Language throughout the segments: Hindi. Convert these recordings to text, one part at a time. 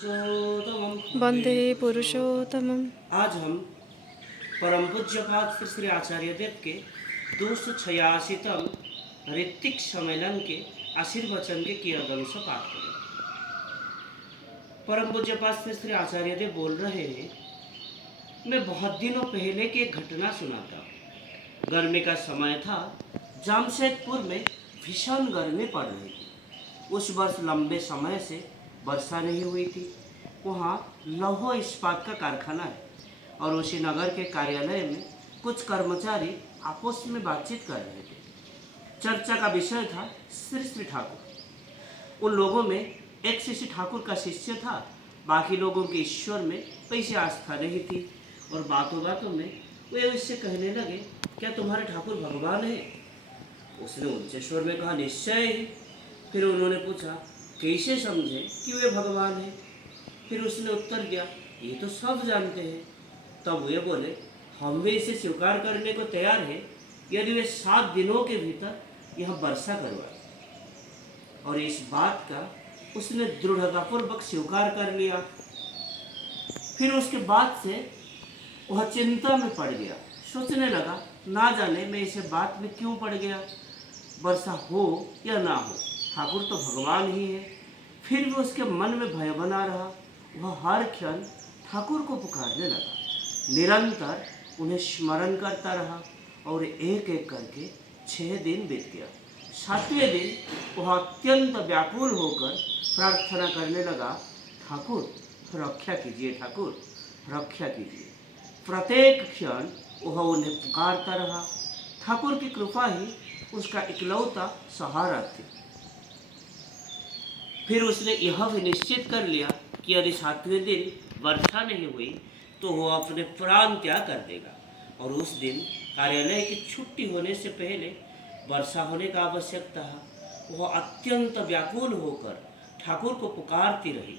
वंदे पुरुषोत्तमम्। आज हम परम पूज्यपाद श्री श्री आचार्य देव के 286तम ऋत्विक सम्मेलन के आशीर्वचन के कियदम से पाठ करें। परम पूज्यपाद श्री श्री आचार्य देव बोल रहे हैं, मैं बहुत दिनों पहले की एक घटना सुनाता हूँ। गर्मी का समय था, जमशेदपुर में भीषण गर्मी पड़ रही थी। उस वर्ष लंबे समय से वर्षा नहीं हुई थी। वहाँ लौह इस्पात का कारखाना है और उसी नगर के कार्यालय में कुछ कर्मचारी आपस में बातचीत कर रहे थे। चर्चा का विषय था श्री श्री ठाकुर। उन लोगों में एक श्री श्री ठाकुर का शिष्य था, बाकी लोगों के ईश्वर में वैसी आस्था नहीं थी। और बातों बातों में वे उससे कहने लगे, क्या तुम्हारे ठाकुर भगवान है? उसने ऊंचे स्वर में कहा, निश्चय ही। फिर उन्होंने पूछा, कैसे समझे कि वे भगवान है? फिर उसने उत्तर दिया, ये तो सब जानते हैं। तब वे बोले, हम भी इसे स्वीकार करने को तैयार हैं यदि वे 7 दिनों के भीतर यह वर्षा करवाए। और इस बात का उसने दृढ़तापूर्वक स्वीकार कर लिया। फिर उसके बाद से वह चिंता में पड़ गया। सोचने लगा, ना जाने मैं इसे बात में क्यों पड़ गया। वर्षा हो या ना हो, ठाकुर तो भगवान ही है। फिर भी उसके मन में भय बना रहा। वह हर क्षण ठाकुर को पुकारने लगा, निरंतर उन्हें स्मरण करता रहा। और एक एक करके 6 दिन बीत गया। 7वें दिन वह अत्यंत व्याकुल होकर प्रार्थना करने लगा, ठाकुर रक्षा कीजिए, ठाकुर रक्षा कीजिए। प्रत्येक क्षण वह उन्हें पुकारता रहा। ठाकुर की कृपा ही उसका इकलौता सहारा थी। फिर उसने यह भी निश्चित कर लिया कि यदि 7वें दिन वर्षा नहीं हुई तो वह अपने प्राण त्याग कर देगा। और उस दिन कार्यालय की छुट्टी होने से पहले वर्षा होने का आवश्यक था। वह अत्यंत व्याकुल होकर ठाकुर को पुकारती रही।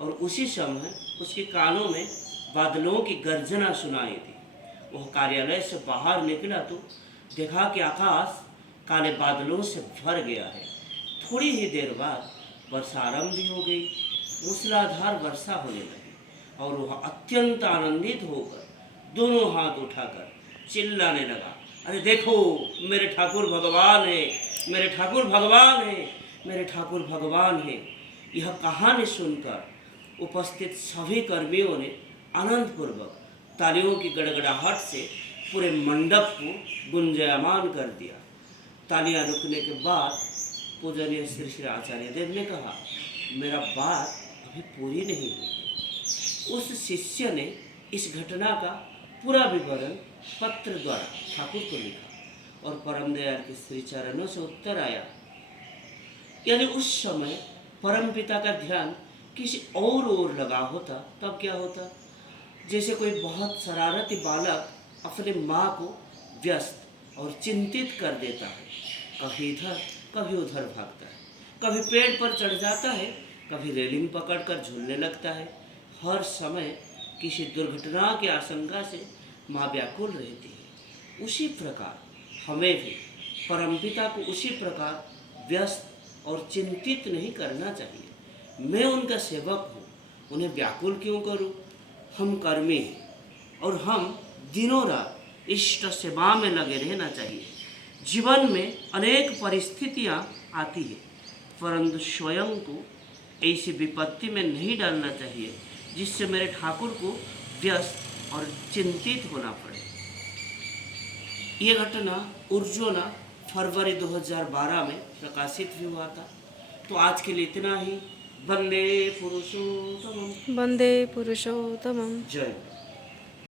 और उसी समय उसके कानों में बादलों की गर्जना सुनाई दी। वह कार्यालय से बाहर निकला तो देखा कि आकाश काले बादलों से भर गया है। थोड़ी ही देर बाद वर्षा आरंभ भी हो गई। मूसलाधार वर्षा होने लगी और वह अत्यंत आनंदित होकर दोनों हाथ उठाकर चिल्लाने लगा, अरे देखो, मेरे ठाकुर भगवान है, मेरे ठाकुर भगवान है, मेरे ठाकुर भगवान है। यह कहानी सुनकर उपस्थित सभी कर्मियों ने आनंदपूर्वक तालियों की गड़गड़ाहट से पूरे मंडप को गुंजायमान कर दिया। तालियां रुकने के बाद पूजनीय श्री श्री आचार्य देव ने कहा, मेरा बात अभी पूरी नहीं हुई। उस शिष्य ने इस घटना का पूरा विवरण पत्र द्वारा ठाकुर को लिखा और परम दयाल के श्री चरणों से उत्तर आया। यदि उस समय परम पिता का ध्यान किसी और ओर लगा होता तब क्या होता? जैसे कोई बहुत शरारती बालक अपने माँ को व्यस्त और चिंतित कर देता है, कभी इधर कभी उधर भागता है, कभी पेड़ पर चढ़ जाता है, कभी रेलिंग पकड़कर झूलने लगता है। हर समय किसी दुर्घटना की आशंका से माँ व्याकुल रहती है। उसी प्रकार हमें भी परमपिता को उसी प्रकार व्यस्त और चिंतित नहीं करना चाहिए। मैं उनका सेवक हूँ, उन्हें व्याकुल क्यों करूँ? हम कर्मी हैं और हम दिनों रात इष्ट सेवा में लगे रहना चाहिए। जीवन में अनेक परिस्थितियाँ आती है, परंतु स्वयं को ऐसी विपत्ति में नहीं डालना चाहिए जिससे मेरे ठाकुर को व्यस्त और चिंतित होना पड़े। ये घटना उर्जोना फरवरी 2012 में प्रकाशित भी हुआ था। तो आज के लिए इतना ही। वंदे पुरुषोत्तमम्। वंदे पुरुषोत्तमम्। जय।